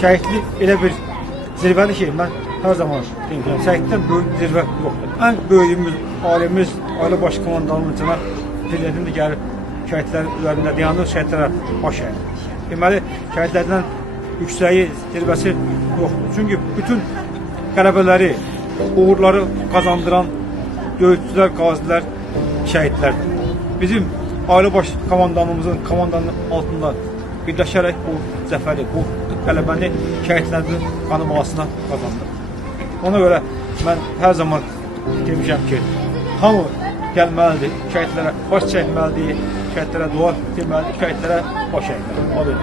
şəhidlik elə bir zirvədir ki, mən hər zaman deyirəm, şəhidlikdən böyük zirvə yoxdur. Ən böyüyümüz, ailemiz, ailə baş komandanımız cənab prezidentim də gəlib şəhidlər üzərində dayanır, şəhidlərə baş əyir. Deməli, şəhidlərdən yüksəyi, zirvəsi yoxdur. Çünki bütün qələbələri, uğurları qazandıran döyüşçülər, qazilər, şəhidlərdir. Bizim ailə baş komandanımızın komandanın altında birləşərək bu zəfəri, bu qələbəni şəhidlərin qanı bağısına qazandı. Ona görə mən hər zaman demişəm ki, hamı gəlməlidir, şəhidlərə baş çəkməlidir, şəhidlərə dua etməlidir, şəhidlərə baş əyməlidir. Odur.